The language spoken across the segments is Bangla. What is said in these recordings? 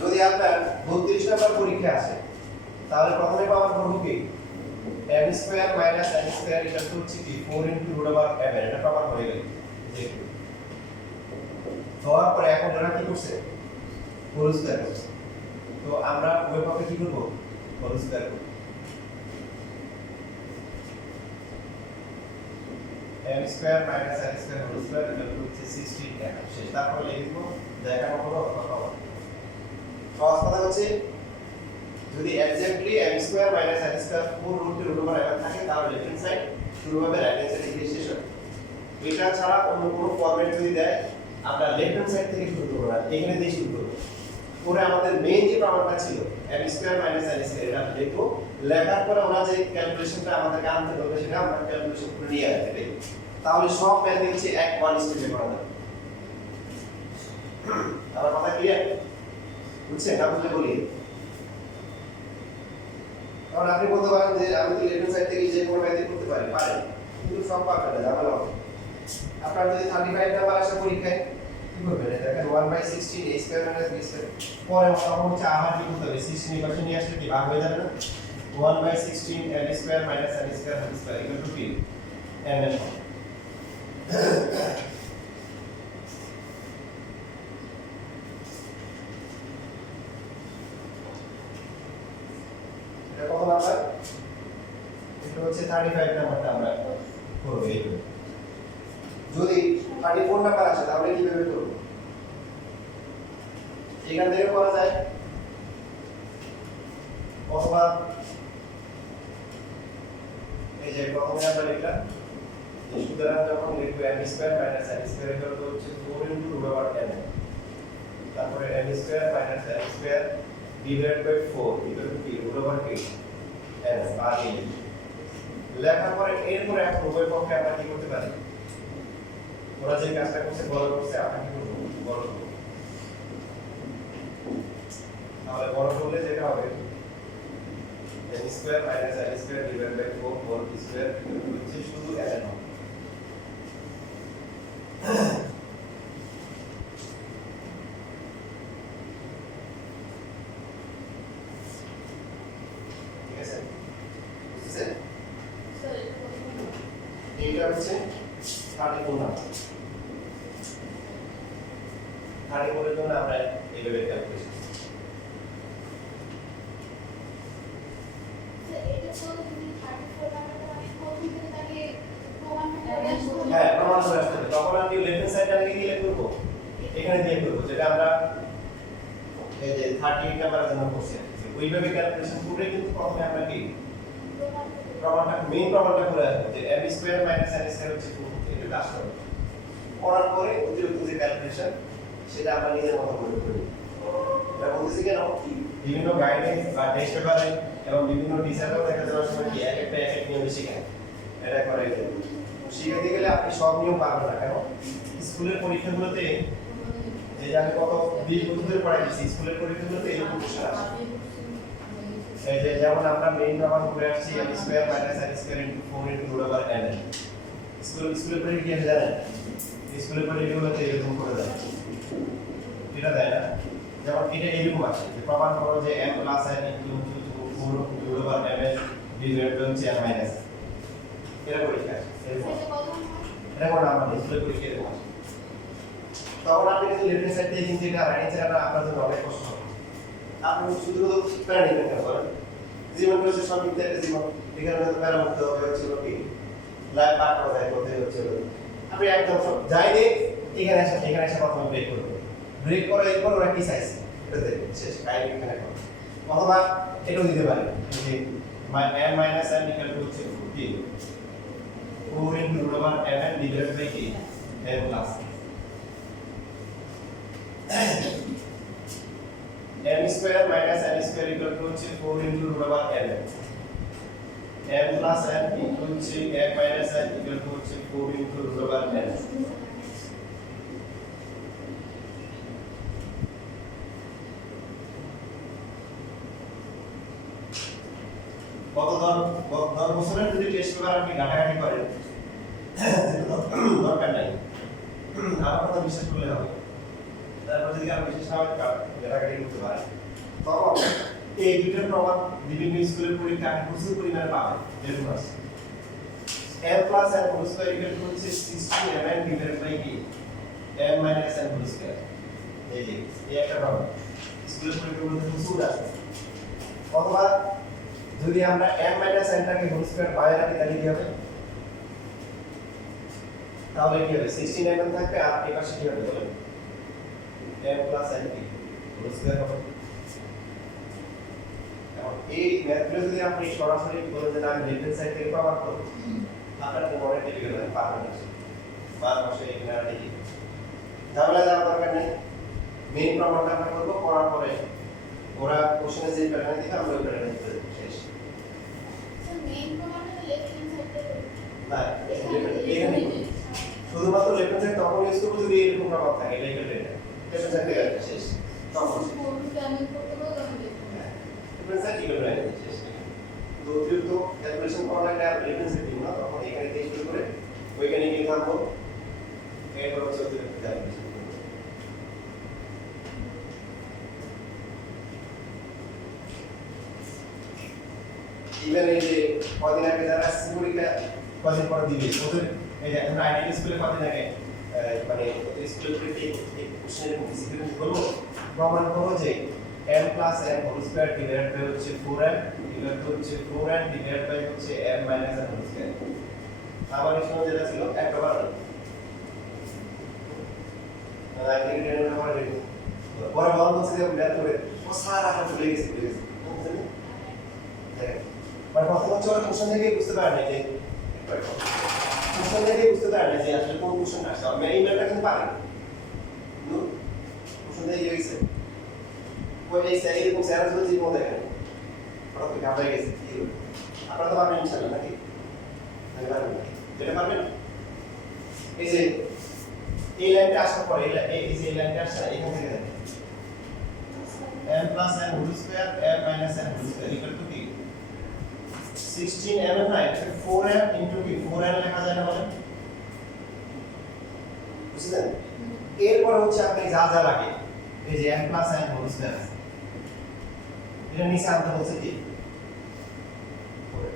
যদি আপনার 32 নাম্বার পরীক্ষা আসে তাহলে প্রথমে পাওয়ার করব কি m square minus n square এটা হচ্ছে কি 4 * √m এটা প্রমাণ হয়ে গেল দেখুন হওয়ার পরে এখন ওরা কি করছে হোল স্কয়ার করছে তো আমরা ওই পক্ষে কি করব হোল স্কয়ার করব m square minus n square whole square এটা হচ্ছে 16 শেষ তারপর লিখব দেখানো হলো কথা সহজ কথা হচ্ছে যদি exactly m square minus n square 4 √m থাকে তাহলে লেফট হ্যান্ড সাইড শুরু হবে রাইট হ্যান্ড সাইড থেকে শেষ হবে এটা ছাড়া অন্য কোনো ফরম্যাট যদি দেয় আমরা লেফট হ্যান্ড সাইড থেকে শুরু করব না এখানে দিয়ে শুরু করব পরে আমাদের মেইন যে প্রমাণটা ছিল m square minus n square এটা লিখবো লেখার পরে আমরা যে ক্যালকুলেশনটা আমাদের আনতে হবে সেটা আমরা ক্যালকুলেশন করে নিয়ে আসতে পারি তাহলে সব ম্যাথ হচ্ছে এক ওয়ান স্টেপে করা যাবে আমার কথা ক্লিয়ার বুঝছেন না বুঝলে বলি কারণ আপনি বলতে পারেন যে আমি তো লেফট সাইড থেকে যে কোনো ম্যাথ করতে পারি কিন্তু সব পারবেন না ঝামেলা হবে আপনার যদি 35 নাম্বার আসে পরীক্ষায় কি করবেন দেখেন 1/16 a square minus b square পরে তখন হচ্ছে আবার কি করতে হবে 16 এর পাশে নিয়ে আসলে কি ভাগ হয়ে যাবে না 1/16 n square minus n square whole square equal to কি n এর এটা কত নাম্বার এটা হচ্ছে 35 নাম্বারটা আমরা করব এইভাবে যদি 34 নাম্বার আসে তাহলে কিভাবে করব এখান থেকে করা যায় অথবা এই যে প্রথমে আমরা লিখলাম সুতরাং যখন লিখব m square minus n square এর হচ্ছে 4 * √m তারপরে m square minus n square divided by 4 equal to কি √n আর এই লেখার পরে এরপরে এখন উভয় পক্ষে আমরা কি করতে পারি ওরা যে কাজটা করছে বড় করছে আমরা কি করব বড় করব তাহলে বড় করলে যেটা হবে n square minus n square divided by 4 whole square হচ্ছে শুধু n হবে ঠিক আছে বুঝছেন স্যার এটা কত এইটা হচ্ছে 34 নাম্বার 34 এর জন্য আমরা এইভাবে ক্যালকুলেশন স্যার এটা তো যদি 34 নাম্বারটা আমি প্রথম থেকে তাকে প্রমাণটা করে আসবো হ্যাঁ প্রমাণ করে আসতে হবে তখন আমি লেফট হ্যান্ড সাইডটা দিয়ে করব এখানে দিয়ে করব যেটা আমরা এই যে 38 নাম্বার জন্য করছি ওইভাবে ক্যালকুলেশন করে কিন্তু প্রথমে আমরা কি প্রমাণটা মেইন প্রমাণটা করে আসবো যে m square minus n square হচ্ছে 4 এটা আসতে হবে করার পরে অতিরিক্ত যে ক্যালকুলেশন সেটা আমরা নিজের মতো করে করি এটা বলতেছি কেন বিভিন্ন গাইডলাইন বা টেস্ট পেপারে এবং বিভিন্ন টিচাররাও দেখা যাওয়ার সময় কি এক একটা নিয়ম শেখায় এটা করে শিখাতে গেলে আপনি সব নিয়ম পারবেন না কেন স্কুলের পরীক্ষাগুলোতে যে আমি কত 20 বছর ধরে পড়াইছি স্কুলের পরীক্ষাগুলোতে এরকম প্রশ্ন আসে এই যে যেমন আমরা মেইন প্রমাণ করে আসছি m square minus n square into 4 * √n স্কুলের পরীক্ষা কি জানেন স্কুলের পরীক্ষাগুলোতে এরকম করে দেয় এটা দেয় না যেমন এটা এরকম আছে যে প্রমাণ করো যে m plus n into 4 √m এর ডিভাইডেড হচ্ছে n মাইনাস এটা পরীক্ষা আছে এরকম সেটা কত নাম্বার এটা কোন নাম্বার স্কুলের পরীক্ষা এরকম আছে তখন আপনি যদি লেফট হ্যান্ড সাইড থেকে কিন্তু এটা রাইট সাইড আপনার জন্য অনেক কষ্ট হবে আপনি শুধু প্ল্যান নিতে পারেন জীবন করেছে সবই একটা জীবন এখানে তো প্যারামিটার হবে হচ্ছিল কি লাইফ পার করা যায় করতে হচ্ছিল আপনি একদম সব যাইনি এখানে এসে প্রথমে ব্রেক করবেন ব্রেক করে এরপর ওরা কি চাইছে এটাতে শেষ কাই এখানে করো অথবা এটাও দিতে পারেন যে m minus n equal to হচ্ছে 4 √m ডিভাইডেড বাই কি n plus m square minus n square equal two হচ্ছে 4 √m m plus n equal হচ্ছে m minus n equal to হচ্ছে 4 √m কত 10 বছরের যদি টেস্ট পেপার আপনি ঘাটাঘাটি করেন দরকার নাই আমার কথা বিশ্বাস করলে হবে তারপর যদি আমরা বিশেষভাবে কাটাকাটি করতে পারি তখন এই দুইটার প্রমাণ বিভিন্ন স্কুলের পরীক্ষা প্রচুর পরিমাণে পাবে যেরকম আছে m plus n whole square equal to হচ্ছে 16 mn divided by কি m minus n whole square এই যে এই একটা প্রমাণ স্কুলের পরীক্ষার মধ্যে প্রচুর আছে অথবা যদি আমরা m minus n টাকে whole square বাইরে রাখি তাহলে কি হবে তাহলে কি হবে 16 mm থাকবে আর এই পাশে কি হবে বলেন m plus n কি whole square হবে এখন এই ম্যাথগুলো যদি আপনি সরাসরি বলেন যে আমি লেফট হ্যান্ড সাইড থেকে প্রমাণ করব আপনার তো মনে টিপিক্যাল হয় পারবেন না বার বসে এখানে আর দেখি তাহলে যাওয়ার দরকার নেই মেইন প্রমাণটা আমরা করব করার পরে ওরা কোশ্চেনে যে প্যাটার্ন দিবে আমরা ওই প্যাটার্নে দিতে শেষ স্যার মেইন প্রমাণটা লেফট হ্যান্ড সাইডে না এখানে শুধুমাত্র লেফট হ্যান্ড সাইড তখন ইউজ করব যদি এরকম প্রমাণ থাকে লেফট হ্যান্ড লেফট সাইড থেকে শেষ তখন আমি করতে পারবো আমি লেফট সাইড কি করবে শেষ তো অতিরিক্ত ক্যালকুলেশন করা লাগলে আর লেফট সাইড দিব না তখন এখানে থেকে শুরু করে ওইখানে গিয়ে থামবো এরপর হচ্ছে অতিরিক্ত ক্যালকুলেশন ইভেন এই যে কদিন আগে যারা সিকিউরিটি কদিন পরে দিবে ওদের এই যে আমরা আইডি স্কুলে কদিন আগে মানে স্কুলের প্রতি কোশ্চেনের সিকিউরিটি করবো প্রমাণ করবো যে m plus n whole square divided by হচ্ছে 4m divided by হচ্ছে 4n divided by হচ্ছে m minus n whole square আমার এখানে যেটা ছিল একটা বার না আই থিংক এটা আমার রেডি পরে বন্ধ হচ্ছে যে ম্যাথ করে ও সারা হাত চলে গেছে বুঝছেন মানে প্রথম হচ্ছে ওরা কোশ্চেন থেকে বুঝতে পারে না যে কোশ্চেন থেকে বুঝতে পারে না যে আসলে কোন কোশ্চেন আসছে আমি এই ম্যাথটা কিন্তু পারি নো কোশ্চেন থেকে গেছে ওই এই স্যার এরকম স্যার যদি জীবন দেখেন ওরা তো ঘাবড়ে গেছে কি হলো আপনারা তো পারবেন ইনশাআল্লাহ নাকি আমি পারবেন এটা পারবেন এই যে এই লাইনটা আসার পরে এই যে লাইনটা আসছে এখান থেকে দেখেন m plus n whole square m minus n whole square equal to কি 16 mm না এটা 4m into কি 4n লেখা যায় না বলেন বুঝলেন এরপর হচ্ছে আপনি যা যা লাগে এই যে m plus n whole square আছে এটা নিচে আনতে বলছে কি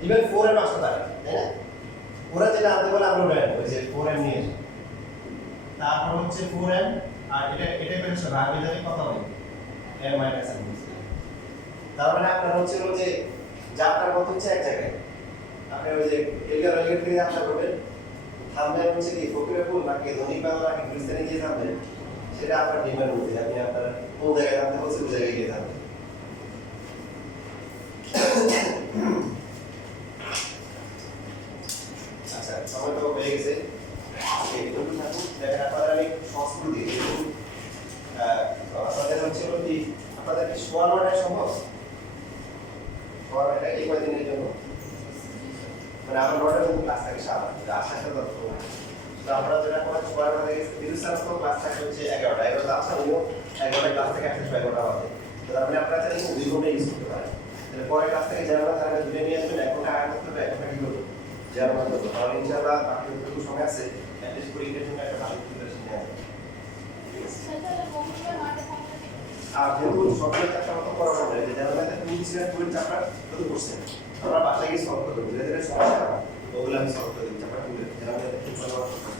ইভেন 4m আসতে পারে তাই না ওরা যেটা আনতে বলে আমরা ওটা আনবো যে 4m নিয়ে আসি তারপর হচ্ছে 4m আর এটা করে সব ভাগ হয়ে যাবে কত হবে m minus n তার মানে আপনার হচ্ছে যে যাত্রার পথ হচ্ছে এক জায়গায় আপনি ওই যে এলিয়ার ওয়েগের থেকে আশা করবেন থামবেন হচ্ছে কি ফকিরপুর নাকি ধনী বাংলা নাকি গুলিস্তানে গিয়ে থামবেন সেটা আপনার ডিমান্ড মধ্যে আপনি আপনার কোন জায়গায় থামতে হচ্ছে ওই জায়গায় গিয়ে থামবেন আচ্ছা সময় তো হয়ে গেছে দেখেন আপনাদের আমি সংস্কৃতি আপনাদের হচ্ছে কি আপনাদের কি শোয়ার মাটাই সম্ভব শোয়ার মাটা এই কয়দিনের জন্য মানে আমার নটা কিন্তু ক্লাস থাকে সারা আসাটা দরকার তো আমরা যেটা করে শোয়ার মাটা বিরুসার তো ক্লাস থাকে হচ্ছে 11টা এবার আসা হলো 11টা ক্লাস থেকে আসতে 11টা বাজে তো তার মানে আপনারা চাইলে 2 ঘন্টা ইউজ করতে পারেন তাহলে পরে ক্লাস থেকে যারা তারা দূরে নিয়ে আসবেন 1 ঘন্টা আগে করতে হবে 1 ঘন্টা কি করবে যারা মতো তাহলে ইনশাআল্লাহ বাকি যতটুকু সময় আছে অ্যাটলিস্ট পরীক্ষার জন্য একটা ভালো প্রিপারেশন নেওয়া যাবে আর যেহেতু সকালে একটা মতো করা হবে যে যারা ম্যাথে তুমি কিছু টুয়েল চ্যাপ্টার কত করছেন আমরা বাসায় গিয়ে সলভ করব ধীরে ধীরে সমস্যা ওগুলো আমি সলভ করে দিই চ্যাপ্টার টুয়েল যারা ম্যাথে খুব ভালো করতে